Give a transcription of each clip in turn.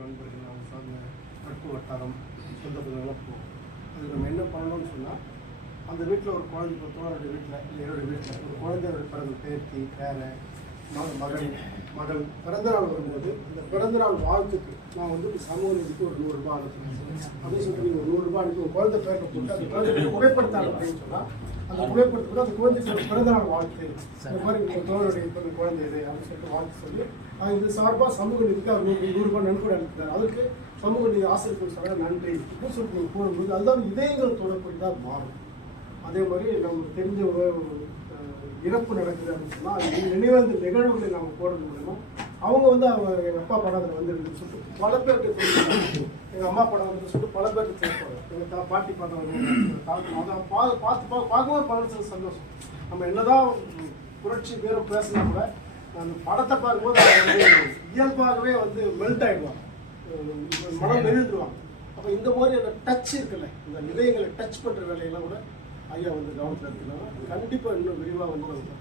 நண்பர்கள் அவங்க சார்ந்த நட்பு வட்டாரம் சொந்த பந்தங்களாக போகும். அதுக்கு நம்ம என்ன பண்ணணும்னு சொன்னால், அந்த வீட்டில் ஒரு குழந்தை தோழருடைய வீட்டில் இல்லை என்னுடைய வீட்டில் ஒரு குழந்தையோட பிறகு பேத்தி பேரன் மகள் பிறந்தநாள் வரும்போது அந்த பிறந்தநாள் வாழ்த்துக்கு நான் வந்து சமூக நிதிக்கு ஒரு ₹100 அனுப்புறேன் அப்படின்னு சொல்லிட்டு நீங்கள் ஒரு ₹100 அனுப்பி ஒரு குழந்தை பேரில் போட்டு அந்த குழந்தை புகைப்படுத்தாங்க அப்படின்னு சொன்னால் அந்த புகைப்படுத்துக்கு அந்த குழந்தைக்கு பிறந்தநாள் வாழ்த்து இந்த மாதிரி உங்கள் தோழருடைய இப்போ குழந்தை இது அப்படின்னு சொல்லிட்டு வாழ்த்து சொல்லி இது சார்பாக சமூக நிதிக்கு அவர் ₹100 நன்கொடை அனுப்புகிறார். அதுக்கு சமூக நிதி ஆசிரியர்கள் சொல்ல நன்றி அப்படின்னு சொல்லிட்டு நீங்கள் போடும்போது அதுதான் இதயங்கள் தொடர்புதான் மாறும். அதே மாதிரி நமக்கு தெரிஞ்ச இறப்பு நடக்குது அப்படின்னு சொன்னால் அது நினைவேந்த நிகழ்வுகளை நம்ம போடுறது மூலமா அவங்க வந்து எங்கள் அப்பா படம் அதில் வந்துருக்குன்னு சொல்லிட்டு பல பேருக்கு எங்கள் அம்மா படம் வந்து சொல்லிட்டு பல பேருக்கு தேவைப்படும். எங்கள் பாட்டி படம் வந்து அதை பார்க்கும்போது பல சந்தோஷம். நம்ம என்னதான் புரட்சி பேரும் பேசினா கூட அந்த படத்தை பார்க்கும்போது அவங்க வந்து இயல்பாகவே வந்து மெல்ட் ஆகிடுவாங்க, மனம் எழுந்துருவாங்க. அப்போ இந்த மாதிரி அந்த டச் இருக்குல்ல, இந்த இதயங்களை டச் பண்ணுற வேலையெல்லாம் கூட ஐயா வந்து கவனத்தில் எடுத்துக்கலாம். கண்டிப்பாக இன்னும் விரிவாக வந்து நம்ம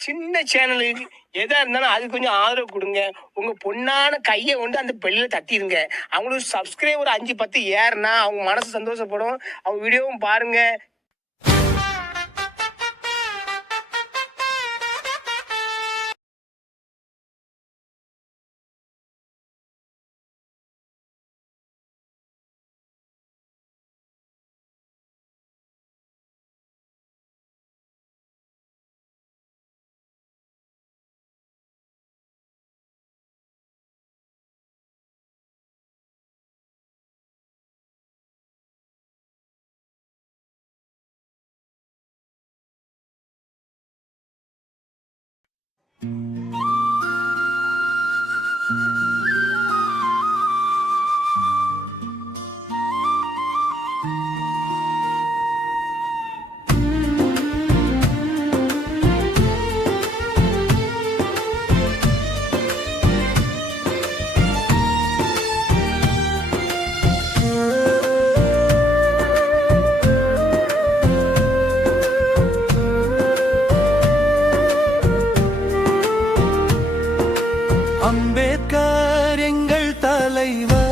சின்ன சேனலுக்கு எதா இருந்தாலும் அது கொஞ்சம் ஆதரவு கொடுங்க. உங்க பொண்ணான கையை கொண்டு அந்த பெல்லில் தட்டிடுங்க. அவங்களுக்கு சப்ஸ்கிரைபர் 5-10 ஏறுனா அவங்க மனசு சந்தோஷப்படும். அவங்க வீடியோவும் பாருங்க. அம்பேத்கர் எங்கள் தலைவர்,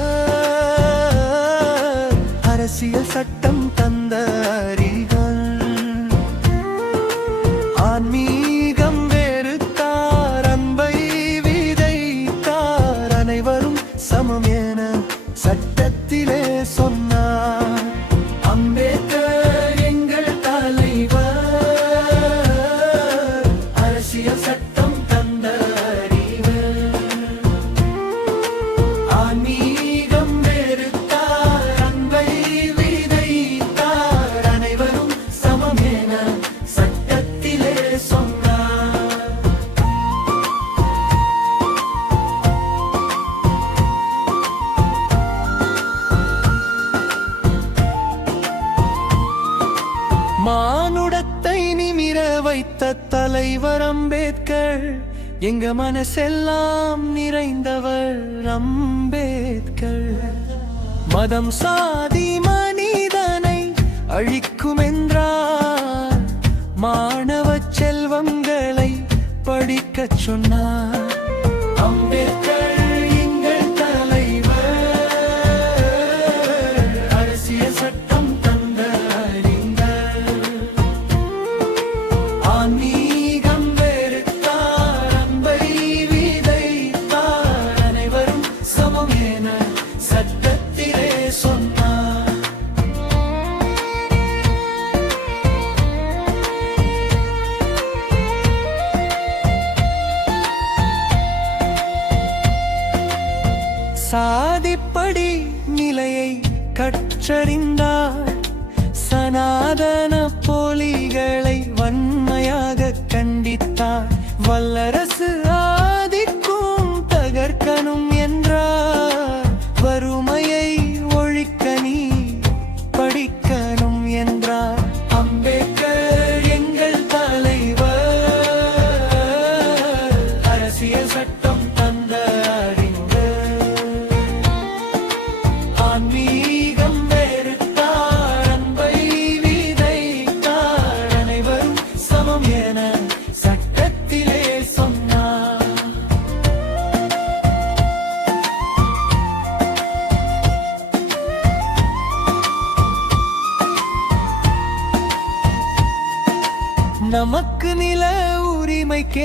அரசியல் சட்டம் தந்த அறிகள், ஆன்மீகம் வெறுத்தார், அன்பை விதைத்தார், அனைவரும் சமம் என சட்டத்திலே சொன்னார். அம்பேத்கர் எங்கள் தலைவர், அரசியல் சட்டம் தந்த ஆன்மீகம் வெறுத்தார், அன்பை விதைத்தார், அனைவரும் சமம் என சட்டத்திலே சொன்னார். மானுடத்தை நிமிர வைத்த தலைவர் அம்பேத்கர், எங்க மனசெல்லாம் நிறைந்தவர் அம்பேத்கர். மதம் சாதி மனிதனை அழிக்கும் என்றார், மாணவ செல்வங்களை படிக்கச் சொன்னார். அம்பேத்கர் எங்கள் தலைவர், அரசியல் சட்டம் தந்த அறிஞர், ஆன்மீகம் வெறுத்தார், அன்பை விதைத்தார், அனைவரும் சமம் என சட்டத்திலே சொன்னார். சாதிப்படி நிலையை கற்றறிந்தார், சனாதன போலிகளை வன்மையாக கண்டித்தார். வல்லரசு ஆதிக்கும் தகர்க்கணும் என்றார், வறுமையை ஒழிக்க நீ படிக்கணும் என்றார். அம்பேத்கர் எங்கள் தலைவர், அரசியல் சட்டம் தந்த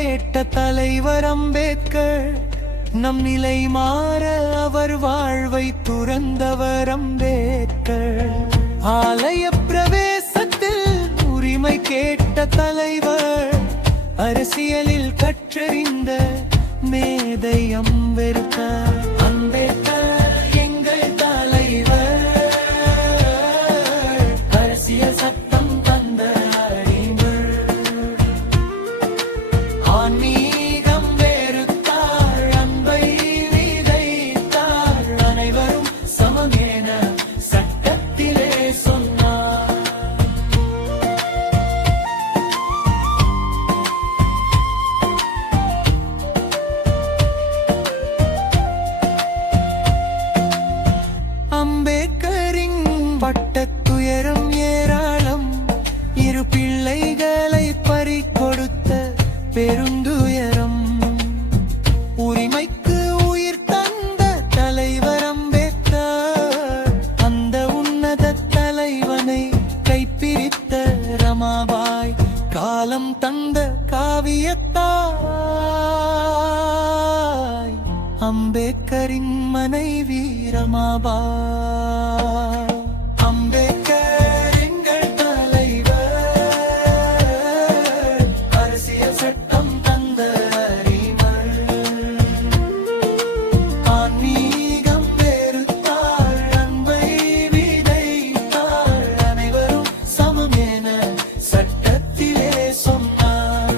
கேட்ட தலைவர் அம்பேத்கர். நம் நிலை மாற அவர் வாழ்வை துறந்தவர் அம்பேத்கர். ஆலய பிரவேசத்தில் உரிமை கேட்ட தலைவர். அரசியலில் கற்றறிந்த மேதை அம்பேத்கர். அம்பேத்கர் எங்கள் தலைவர். அரசியல் சட்டம் தந்த அறிஞர். ஆன்மீகம் வெறுத்தார், அன்பை விதைத்தார். அனைவரும் சமம் என சட்டத்திலே சொன்னார். அம்பேத்கரின் பட்டத்துயரம் ஏராளம். இரு பிள்ளைகளை பறிகொடுத்த பெருந்துயரம். உரிமைக்கு உயிர் தந்த தலைவர் அம்பேத்கர். அந்த உன்னத தலைவனை கைப்பிரித்த ரமாபாய். காலம் தந்த காவியத்தாய் அம்பேத்கரின் மனைவி ரமாபாய். அம்பேத்கர் எங்கள் தலைவர். அரசியல் சட்டம் தந்த அறிஞர். ஆன்மீகம் வெறுத்தார், அன்பை விதைத்தார். அனைவரும் சமம் என சட்டத்திலே சொன்னார்.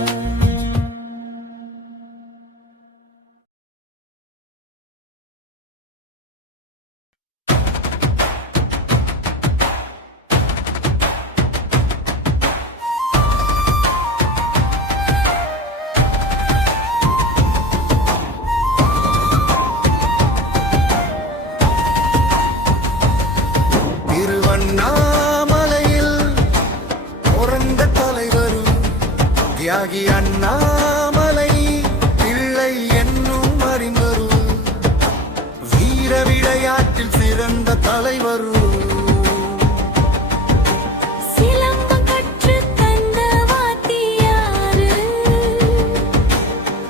திருவண்ணாமலையில் பிறந்த தலைவர் தியாகி அண்ணாமலை பிள்ளை என்னும் அறிஞர். வீர விளையாட்டில் சிறந்த தலைவர். சிலம்பம் கற்றுத் தந்த வாத்தியார்.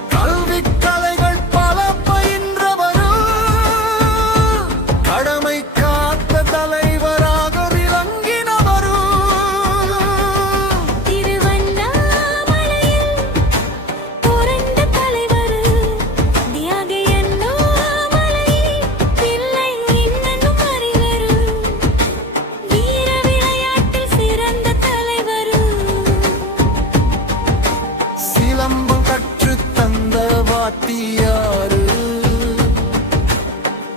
கல்விக் கலைகள் பல பயின்றவர். கடமை காத்த தலைவராக விளங்கினவர். திருவண்ணாமலையில் பிறந்த தலைவர். தியாகி அண்ணாமலை பிள்ளை என்னும் அறிஞர். வீர விளையாட்டில் சிறந்த தலைவர். சிலம்பம் கற்றுத் தந்த வாத்தியார்.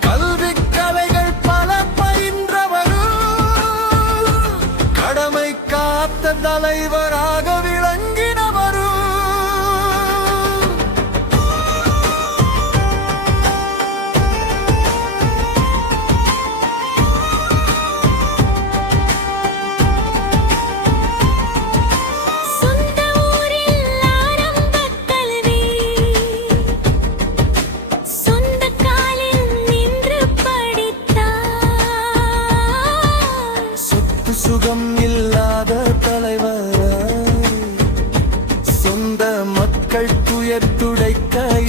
கல்விக் கலைகள் பல பயின்றவர். கடமை காத்த தலைவராக விளங்கினவர். சொந்த ஊரில் ஆரம்பக் கல்வி. சொந்த காலில் நின்று படித்தார். சொத்து சுகம் இல்லாத தலைவர். சொந்த மக்கள் துயர் துடைக்க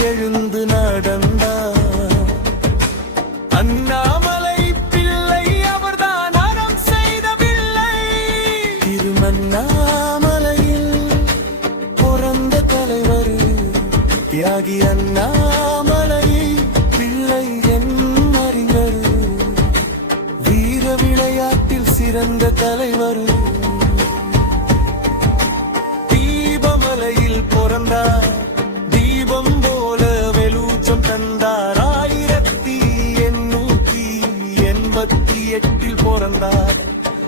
எழுந்து நடந்தார். அண்ணாமலை பிள்ளை அவர்தான் அறம் செய்த பிள்ளை. திருவண்ணாமலையில் பிறந்த தலைவர். தியாகி அண்ணாமலை பிள்ளை என் அறிஞர். வீர விளையாட்டில் சிறந்த தலைவர். தீபமலையில் பிறந்தார். தீபம் போல வெளிச்சம் தந்தார். 1888 பிறந்தார்.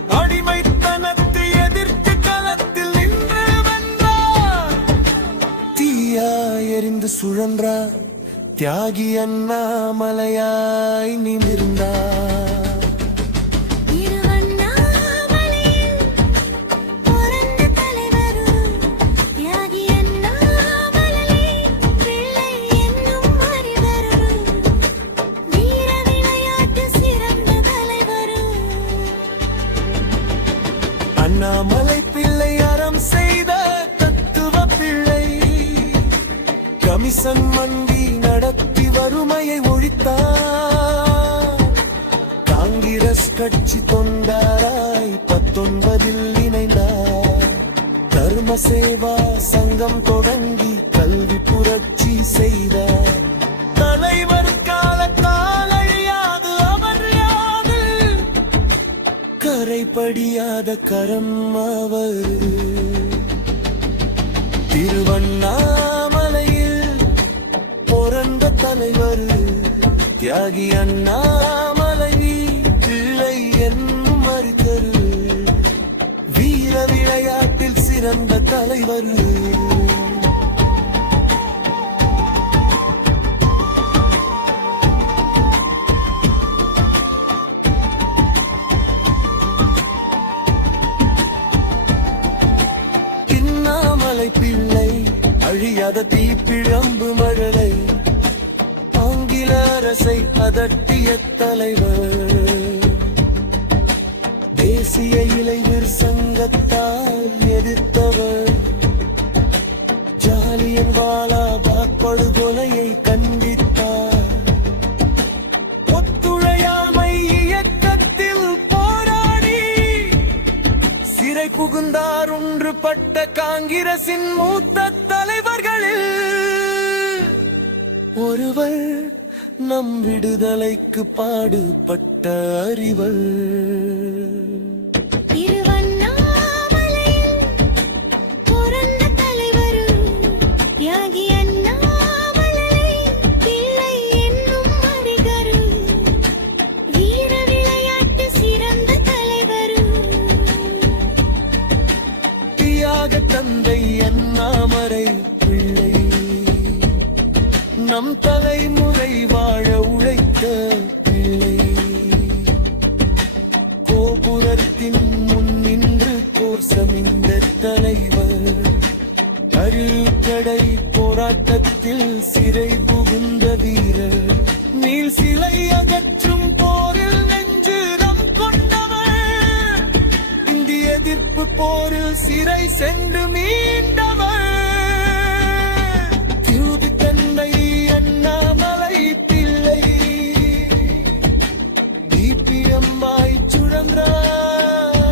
அடிமைத்தனத்தை எதிர்த்து களத்தில் நின்று வென்றார். தீயா எரிந்து சுழன்றார். தியாகி அண்ணாமலையாய் நிமிர்ந்தார். திருவண்ணாமலையில் பிறந்த தலைவர். தியாகி அண்ணாமலை பிள்ளை என்னும் அறிஞர். வீர விளையாட்டில் சிறந்த தலைவர். அண்ணாமலை பிள்ளை அறம் செய்த தத்துவ பிள்ளை. வைத்தார். காங்கிரஸ் கட்சி தொண்டராய் 19 இணைந்தார். தர்ம சேவா சங்கம் தொடங்கி கல்வி புரட்சி செய்தார். தலைவர் காலழியாது அவர் யாது, கரைபடியாத கரம் அவர். திருவண்ணாமலையில் பிறந்த தலைவர் தியாகி அண்ணாமலை பிள்ளை என்னும் அறிஞர். வீர விளையாட்டில் சிறந்த தலைவர். அண்ணாமலை பிள்ளை அழியாத தீப்பிழம்பு மழலை, ஆங்கில அரசை அதட்டிய தலைவர். தேசிய இளைஞர் சங்கத்தால் எதிர்த்தவர். ஜாலியன் வாலாபாக் படுகொலையை கண்டித்தார். ஒத்துழையாமை இயக்கத்தில் போராடி சிறை புகுந்தார். ஒன்றுபட்ட காங்கிரசின் மூத்த தலைவர்களில் ஒருவர், நம் விடுதலைக்கு பாடுபட்ட அறிவர். திருவண்ணாமலையில் பிறந்த தலைவர் தியாகி அண்ணாமலை பிள்ளை என்னும் அறிஞர். வீர விளையாட்டு சிறந்த தலைவர். தியாக தந்தை அண்ணாமலை பிள்ளை நம் தலைமுறை வாழ உழைத்த பிள்ளை. கோபுரத்தின் முன் நின்று கோஷமிந்த தலைவர். அருக்கடை போராட்டத்தில் சிறை புகுந்த வீரர். நீல் சிலை அகற்றும் போரில் நெஞ்சுரம் கொண்டவர். இந்திய எதிர்ப்பு போரில் சிறை சென்று மீண்டவர். தந்தை அண்ணாமலை பிள்ளை தீபியம்மாய் சுழன்றார்.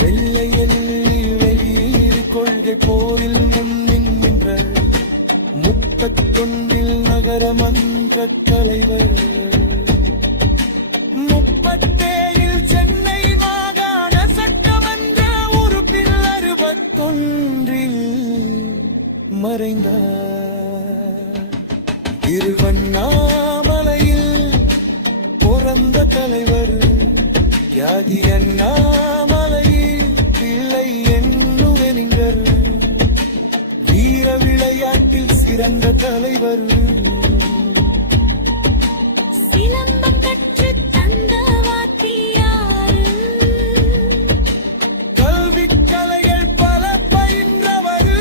வெள்ளையில் வெளியீடு கொள்கை போரில் முன்னின்ற 31 நகரமன்ற தலைவர். 37 சென்னை மாகாண சட்டமன்ற உறுப்பினர் 61 மறைந்தார். திருவண்ணாமலையில் பிறந்த தலைவர் தியாகி அண்ணாமலை பிள்ளை என்னும் அறிஞர். வீர விளையாட்டில் சிறந்த தலைவர். சிலம்பம் கற்றுத் தந்த வாத்தியார். கல்விக் கலைகள் பல பயின்றவர்.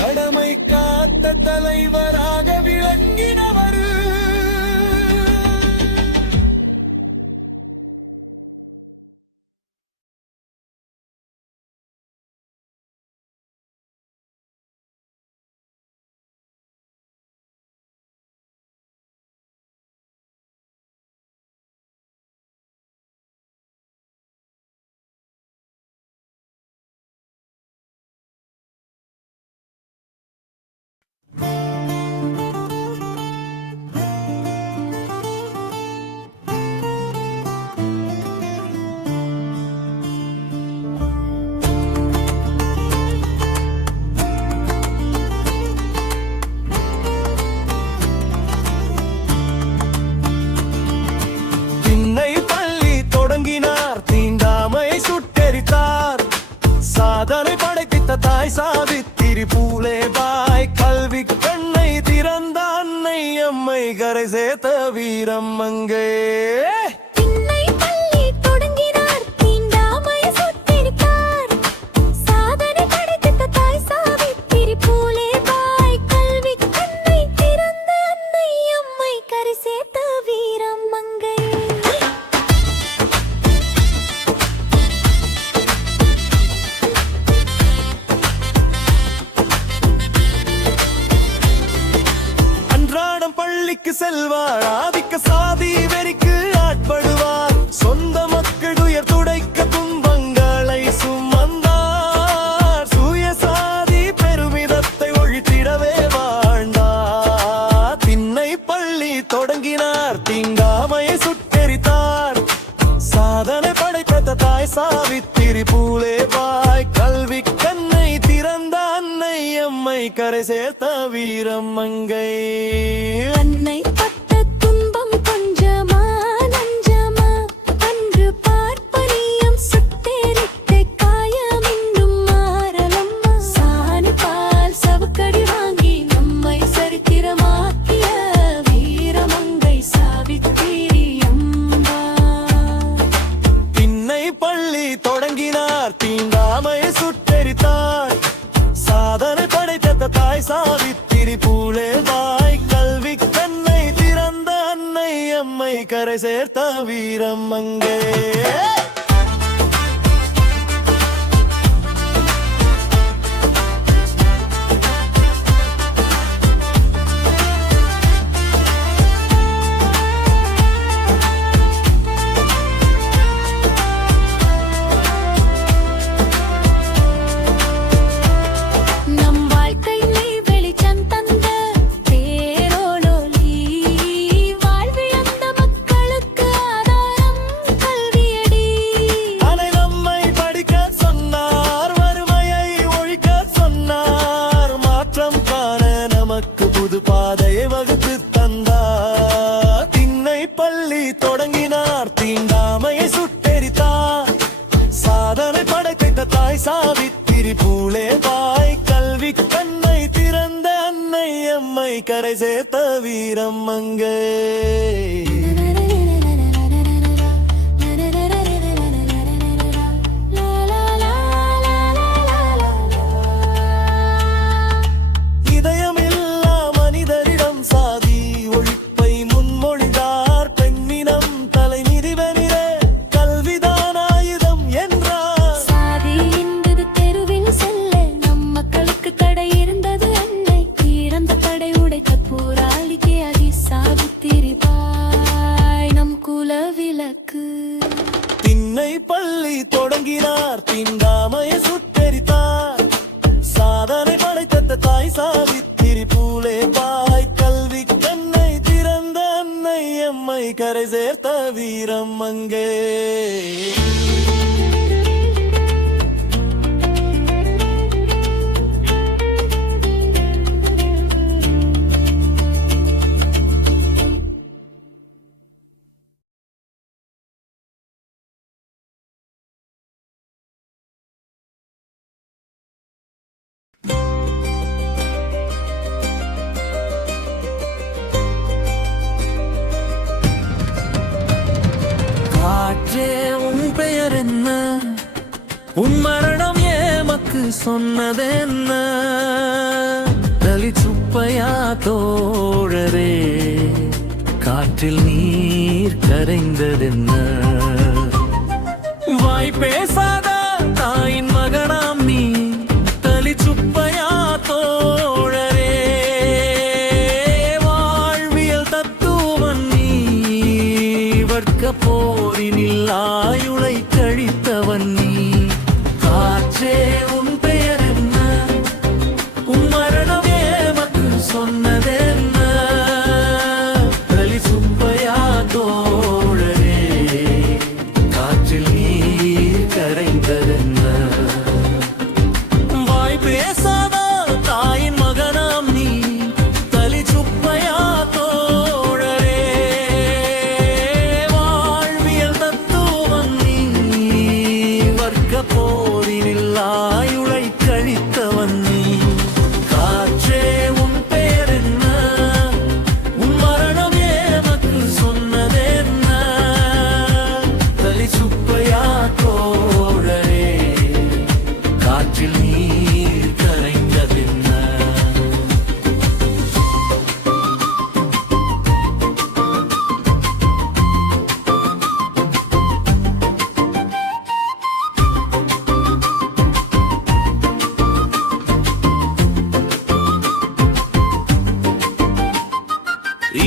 கடமை காத்த தலைவராக விளங்கினவர். சாதனை படைத்திட்ட தாய் சாவித்திரி பூலே பாய். கல்வி கண்ணை திறந்த அன்னை அம்மை கரை சேர்த்த வீரம் மங்கை. சிறைக்கு செல்வார், ஆதிக்க சாதி வெறிக்கு ஆட்படுவார், சொந்த மக்கள் உயர் துடைக்க துன்பங்களை சுமந்தார், சுயசாதி பெருமிதத்தை ஒழித்திடவே வாழ்ந்தார். திண்ணை பள்ளி தொடங்கினார், தீண்டாமையை சுட்டெரித்தார், சாதனை படைத்த தாய் சாவித்திரி பூலே பாய், கல்வி கண்ணை திறந்த அன்னை அம்மை, கரை சேர்த்த வீரம் மங்கை. அன்னை பட்ட துன்பம் கொஞ்சமா நஞ்சமா, அன்று பார்ப்பனியம் சுட்டெரித்த காயம் இன்னும் மாறலம்மா. சாணி பால் சவுக்கடி வாங்கி நம்மை சரித்திரமாக்கிய வீரமங்கை சாவித்திரி அம்மா. திண்ணை பள்ளி தொடங்கினார், தீண்டாமையை சுட்டெரித்தார், சாதனை படைத்த தாய் சாவித்திரி பூலே பாய், கல்வி கண்ணை திறந்த அன்னை அம்மை, கரை சேர்த்த வீரம் மங்கை. நம் வாழ்க்கையிலே வெளிச்சம் தந்த பேரோலொளி, வாழ்விழந்த மக்களுக்கு ஆதாரம் கல்வியடி. அனை நம்மை படிக்க சொன்னார், வறுமையை ஒழிக்க சொன்னார், மாற்றம் காண நமக்கு புது பாதையை வகுத்து தந்தார். திண்ணை பள்ளி தொடங்கினார், தீண்டாமையை சுட்டெரித்தார், சாதனை படைத்த தாய் சாவித்திரி பூலே பாய், கல்வி கண்ணை திறந்த அன்னை அம்மை, கரை சேர்த்த வீரம் மங்கை. இதயமில்லா மனிதரிடம் சாதி ஒழிப்பை முன்மொழிந்தார், பெண்ணினம் தலை மிதிவனிலே கல்விதான் ஆயுதம் என்றார். சாதி என்பது தெருவில் செல்ல நம் மக்களுக்கு தடை இருந்தது அன்னை, இறந்த தடை உடைத்த போராளிக்கே அதி சாவித்திரி பாய், நம் குல விளக்கு. திண்ணை பள்ளி தொடங்கினார், தீண்டாமையை சுட்டெரித்தார், சாதனை படைத்த தாய் சாவித்திரி பூலே பாய், கல்வி கண்ணை திறந்த அன்னை அம்மை, கரை சேர்த்த வீரம் மங்கை. காற்றே உன் பெயர் என்ன, உன் மரணம் ஏமக்கு சொன்னதென்ன, தலி சுப்பையா தோழரே, காற்றில் நீர் கரைந்ததென்ன. வாய் பேசாத தாயின் மகனாம் நீ, தலி சுப்பையா தோழரே, வாழ்வியல் தத்துவன் நீ, வர்க்க போரினில் ஆயுளை கழித்தவன் நீ. காற்றே உன் பெயர் என்ன, உன் மரணம் ஏமக்கு சொன்னதென்ன, தலி சுப்பையா தோழரே, காற்றில் நீர் கரைந்த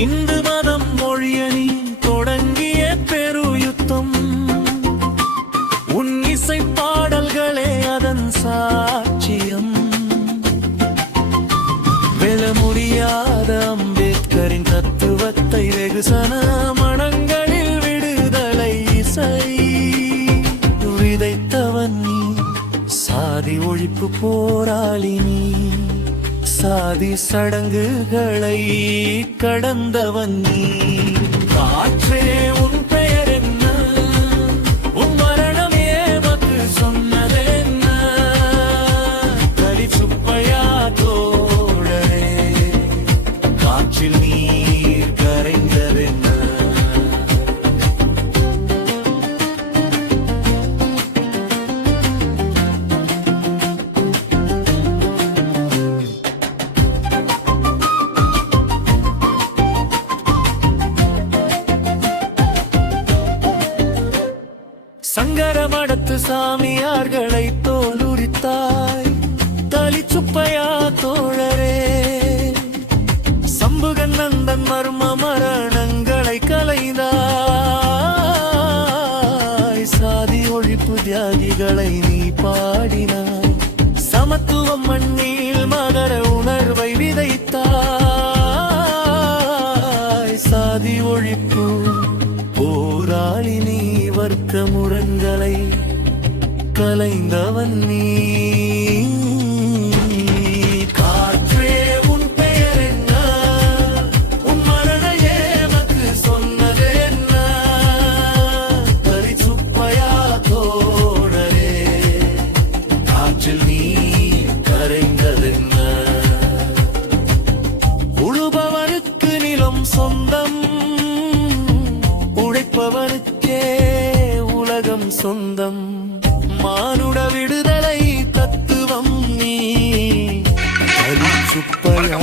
இந்து மதம் மொழியணி தொடங்கிய பெரு யுத்தம் உன் இசை பாடல்களே அதன் சாட்சியம் வெல்ல முடியாத அம்பேத்கரின் தத்துவத்தை வெகுசன மனங்களில் விடுதலை இசை விதைத்தவன் நீ சாதி ஒழிப்பு போராளி நீ சாதி சடங்குகளை கடந்தவன் நீ காற்றே உன் பெயர் என்ன உன் மரணமே மக்கு சொன்னதென்ன கலிச்சுப்பையா தோழரே காற்றில் நீர் கரைந்ததென்ன சங்கரமடத்து சாமியார்களை தோலுரித்தாய் தலிச்சுப்பையா தோழரே சம்புகன் நந்தன் மர்ம மரணங்களை கலைந்தாய் சாதி ஒழிப்பு தியாகிகளை நீ பாடினாய் சமத்துவம் மண்ணில் மகர உணர்வை விதைத்தாய் சாதி ஒழிப்பு போராளி நீ வர்க்க முரண்களை கலைந்தவன் நீ காற்றே உன் பெயர் என்ன உன் மரண ஏமக்கு சொன்னது என்ன கலிச்சுப்பையா தோழரே காற்றில் நீ கரைந்ததென்ன உழுபவனுக்கு நிலம் சொந்தம் உழைப்பவனுக்கே உலகம் சொந்தம் மானுட விடுதலை தத்துவம் நீ கலிச்சுப்பையா